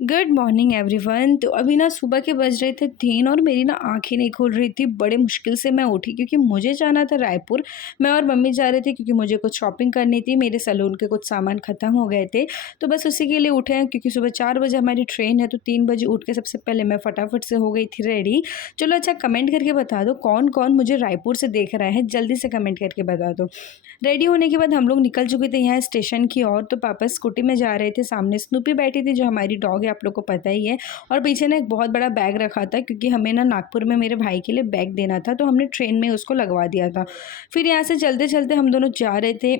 Good morning everyone. तो अभी ना सुबह के बज रहे थे 3 और मेरी ना आँखें नहीं खुल रही थी। बड़े मुश्किल से मैं उठी क्योंकि मुझे जाना था रायपुर। मैं और मम्मी जा रहे थे क्योंकि मुझे कुछ शॉपिंग करनी थी। मेरे सैलून के कुछ सामान ख़त्म हो गए थे, तो बस उसी के लिए उठे हैं क्योंकि सुबह 4 बजे हमारी ट्रेन है। तो 3 बजे उठ के सबसे पहले मैं फटाफट से हो गई थी रेडी। चलो अच्छा, कमेंट करके बता दो कौन-कौन मुझे रायपुर से देख रहा है, जल्दी से कमेंट करके बता दो। रेडी होने के बाद हम लोग निकल चुके थे यहाँ स्टेशन की ओर। तो पापा स्कूटी में जा रहे थे, सामने स्नूपी बैठी थी जो हमारी डॉग है, आप लोग को पता ही है। और पीछे ना एक बहुत बड़ा बैग रखा था क्योंकि हमें ना नागपुर में मेरे भाई के लिए बैग देना था, तो हमने ट्रेन में उसको लगवा दिया था। फिर यहाँ से चलते-चलते हम दोनों जा रहे थे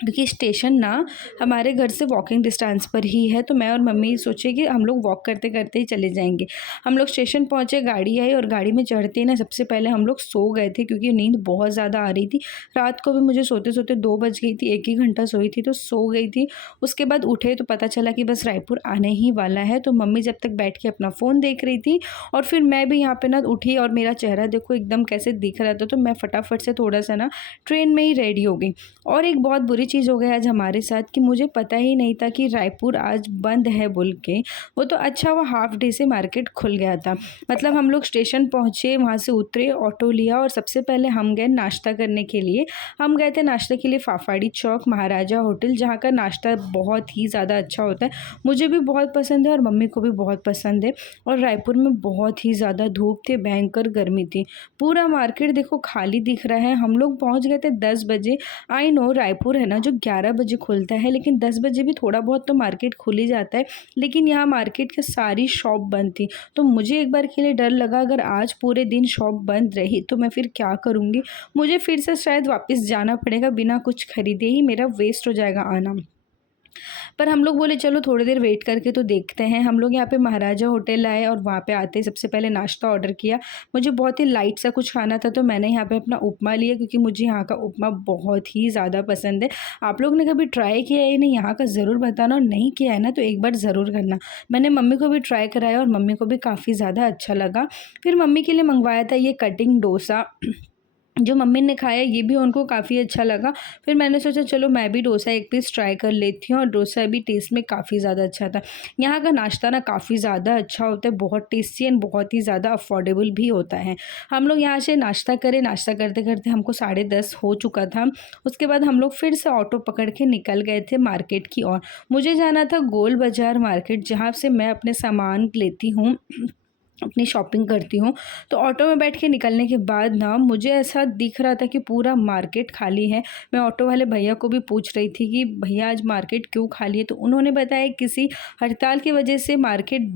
क्योंकि स्टेशन ना हमारे घर से वॉकिंग डिस्टेंस पर ही है। तो मैं और मम्मी सोचे कि हम लोग वॉक करते-करते ही चले जाएँगे। हम लोग स्टेशन पहुँचे, गाड़ी आई और गाड़ी में चढ़ते ही ना सबसे पहले हम लोग सो गए थे क्योंकि नींद बहुत ज़्यादा आ रही थी। रात को भी मुझे सोते-सोते 2 बज गई थी, 1 ही घंटा सोई थी तो सो गई थी। उसके बाद उठे तो पता चला कि बस रायपुर आने ही वाला है। तो मम्मी जब तक बैठ के अपना फ़ोन देख रही थी और फिर मैं भी यहाँ पे ना उठी और मेरा चेहरा देखो एकदम कैसे दिख रहा था। तो मैं फटाफट से थोड़ा-सा ना ट्रेन में ही रेडी हो गई। और एक बहुत बुरी चीज़ हो गई आज हमारे साथ कि मुझे पता ही नहीं था कि रायपुर आज बंद है बोल के। वो तो अच्छा हुआ हाफ डे से मार्केट खुल गया था। मतलब हम लोग स्टेशन पहुँचे, वहाँ से उतरे, ऑटो लिया और सबसे पहले हम गए नाश्ता करने के लिए। हम गए थे नाश्ते के लिए फाफाड़ी चौक महाराजा होटल, जहाँ का नाश्ता बहुत ही ज़्यादा अच्छा होता है। मुझे भी बहुत पसंद है और मम्मी को भी बहुत पसंद है। और रायपुर में बहुत ही ज़्यादा धूप थी, भयंकर गर्मी थी। पूरा मार्केट देखो खाली दिख रहा है। हम लोग पहुँच गए थे 10 बजे। आई नो रायपुर है ना जो 11 बजे खुलता है, लेकिन 10 बजे भी थोड़ा बहुत तो मार्केट खुल ही जाता है। लेकिन यहाँ मार्केट की सारी शॉप बंद थी। तो मुझे एक बार के लिए डर लगा, अगर आज पूरे दिन शॉप बंद रही तो मैं फिर क्या करूँगी? मुझे फिर से शायद वापस जाना पड़ेगा, बिना कुछ खरीदे ही मेरा वेस्ट हो जाएगा आना। पर हम लोग बोले चलो थोड़ी देर वेट करके तो देखते हैं। हम लोग यहाँ पे महाराजा होटल आए और वहाँ पे आते ही सबसे पहले नाश्ता ऑर्डर किया। मुझे बहुत ही लाइट सा कुछ खाना था तो मैंने यहाँ पे अपना उपमा लिया क्योंकि मुझे यहाँ का उपमा बहुत ही ज़्यादा पसंद है। आप लोग ने कभी ट्राई किया है या नहीं यहाँ का ज़रूर बताना, और नहीं किया है ना तो एक बार ज़रूर करना। मैंने मम्मी को भी ट्राई कराया और मम्मी को भी काफ़ी ज़्यादा अच्छा लगा। फिर मम्मी के लिए मंगवाया था ये कटिंग डोसा। जो मम्मी ने खाया ये भी उनको काफ़ी अच्छा लगा। फिर मैंने सोचा चलो मैं भी डोसा एक पीस ट्राई कर लेती हूँ, और डोसा भी टेस्ट में काफ़ी ज़्यादा अच्छा था। यहाँ का नाश्ता ना काफ़ी ज़्यादा अच्छा होता है, बहुत टेस्टी एंड बहुत ही ज़्यादा अफोर्डेबल भी होता है। हम लोग यहाँ से नाश्ता करें, नाश्ता करते-करते हमको 10:30 हो चुका था। उसके बाद हम लोग फिर से ऑटो पकड़ के निकल गए थे मार्केट की ओर। मुझे जाना था गोल बाज़ार मार्केट, जहाँ से मैं अपने सामान लेती हूँ, अपनी शॉपिंग करती हूँ। तो ऑटो में बैठ के निकलने के बाद ना मुझे ऐसा दिख रहा था कि पूरा मार्केट खाली है। मैं ऑटो वाले भैया को भी पूछ रही थी कि भैया आज मार्केट क्यों खाली है? तो उन्होंने बताया किसी हड़ताल की वजह से मार्केट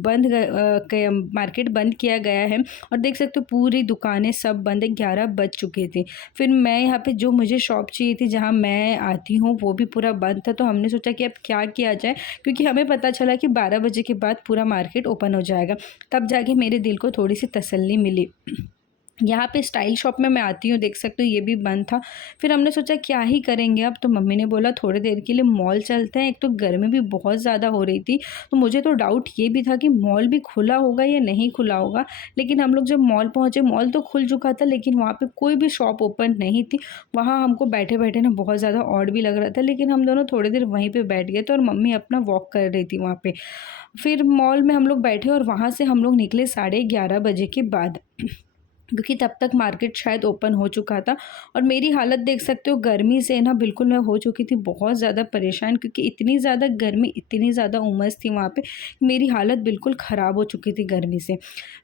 बंद किया गया है। और देख सकते हो पूरी दुकानें सब बंद है, 11 बज चुके थे। फिर मैं यहाँ पे जो मुझे शॉप चाहिए थी जहाँ मैं आती हूँ वो भी पूरा बंद था। तो हमने सोचा कि अब क्या किया जाए, क्योंकि हमें पता चला कि 12 बजे के बाद पूरा मार्केट ओपन हो जाएगा। तब जाके मेरे दिल को थोड़ी-सी तसल्ली मिली। यहाँ पे स्टाइल शॉप में मैं आती हूँ, देख सकते हो ये भी बंद था। फिर हमने सोचा क्या ही करेंगे अब, तो मम्मी ने बोला थोड़ी देर के लिए मॉल चलते हैं। एक तो गर्मी भी बहुत ज़्यादा हो रही थी, तो मुझे तो डाउट ये भी था कि मॉल भी खुला होगा या नहीं खुला होगा। लेकिन हम लोग जब मॉल पहुँचे, मॉल तो खुल चुका था लेकिन वहाँ पे कोई भी शॉप ओपन नहीं थी। वहाँ हमको बैठे-बैठे ना बहुत ज़्यादा ऑड भी लग रहा था, लेकिन हम दोनों थोड़ी देर वहीं पे बैठ गए थे और मम्मी अपना वॉक कर रही थी वहाँ पे। फिर मॉल में हम लोग बैठे और वहाँ से हम लोग निकले 11:30 बजे के बाद। क्योंकि तब तक मार्केट शायद ओपन हो चुका था। और मेरी हालत देख सकते हो, गर्मी से ना बिल्कुल मैं हो चुकी थी बहुत ज़्यादा परेशान, क्योंकि इतनी ज़्यादा गर्मी, इतनी ज़्यादा उमस थी वहाँ पे, मेरी हालत बिल्कुल ख़राब हो चुकी थी गर्मी से।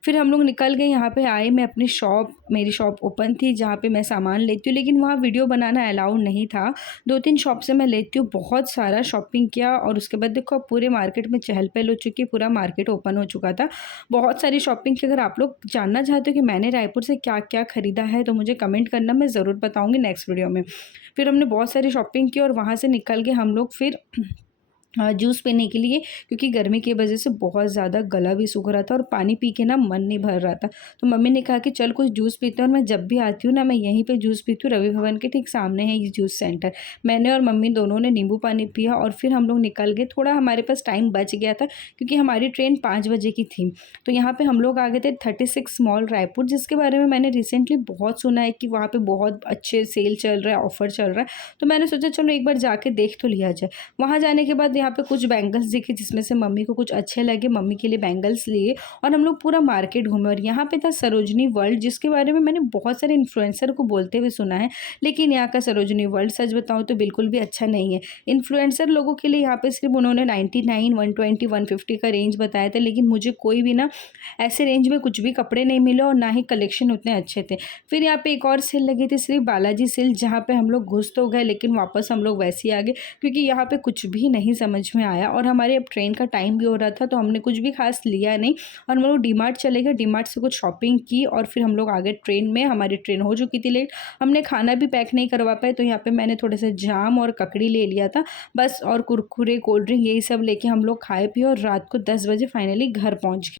फिर हम लोग निकल गए, यहाँ पे आए, मैं अपनी शॉप, मेरी शॉप ओपन थी जहाँ पे मैं सामान लेती हूँ, लेकिन वहाँ वीडियो बनाना अलाउड नहीं था। 2-3 शॉप से मैं लेती हूँ, बहुत सारा शॉपिंग किया और उसके बाद देखो अब पूरे मार्केट में चहल-पहल हो चुकी है, पूरा मार्केट ओपन हो चुका था। बहुत सारी शॉपिंग की, अगर आप लोग जानना चाहते हो कि मैंने रायपुर से क्या-क्या खरीदा है तो मुझे कमेंट करना, मैं ज़रूर बताऊँगी नेक्स्ट वीडियो में। फिर हमने बहुत सारी शॉपिंग की और वहाँ से निकल के हम लोग फिर जूस पीने के लिए, क्योंकि गर्मी की वज़ह से बहुत ज़्यादा गला भी सूख रहा था और पानी पी के ना मन नहीं भर रहा था। तो मम्मी ने कहा कि चल कुछ जूस पीते हैं, और मैं जब भी आती हूँ ना मैं यहीं पे जूस पीती हूँ, रवि भवन के ठीक सामने है ये जूस सेंटर। मैंने और मम्मी दोनों ने नींबू पानी पिया और फिर हम लोग निकल गए। थोड़ा हमारे पास टाइम बच गया था क्योंकि हमारी ट्रेन 5 बजे की थी। तो यहाँ पे हम लोग आ गए थे 36 मॉल रायपुर, जिसके बारे में मैंने रिसेंटली बहुत सुना है कि वहाँ पे बहुत अच्छे सेल चल रहा है, ऑफ़र चल रहा है। तो मैंने सोचा चलो एक बार जाके देख तो लिया जाए। वहाँ जाने के बाद यहाँ पे कुछ बैंगल्स दिखे जिसमें से मम्मी को कुछ अच्छे लगे, मम्मी के लिए बैंगल्स लिए और हम लोग पूरा मार्केट घूमे। और यहाँ पे था सरोजनी वर्ल्ड, जिसके बारे में मैंने बहुत सारे इन्फ्लुएंसर को बोलते हुए सुना है, लेकिन यहाँ का सरोजनी वर्ल्ड सच बताऊँ तो बिल्कुल भी अच्छा नहीं है। इन्फ्लुएंसर लोगों के लिए यहाँ पे सिर्फ उन्होंने 99, 120, 150 का रेंज बताया था, लेकिन मुझे कोई भी ना ऐसे रेंज में कुछ भी कपड़े नहीं मिले और ना ही कलेक्शन उतने अच्छे थे। फिर यहाँ पे एक और सेल लगी थी, श्री बालाजी सेल, जहाँ पे हम लोग घुस तो गए लेकिन वापस हम लोग वैसे ही आ गए, क्योंकि यहाँ पे कुछ भी नहीं समझ में आया और हमारे अब ट्रेन का टाइम भी हो रहा था, तो हमने कुछ भी खास लिया नहीं और हम लोग डीमार्ट चले गए। डीमार्ट से कुछ शॉपिंग की और फिर हम लोग आ गए ट्रेन में। हमारी ट्रेन हो चुकी थी लेट, हमने खाना भी पैक नहीं करवा पाए, तो यहाँ पे मैंने थोड़े से जाम और ककड़ी ले लिया था बस, और कुरकुरे, कोल्ड ड्रिंक, यही सब लेके हम लोग खाए पिए और रात को 10 बजे फाइनली घर पहुँच गए।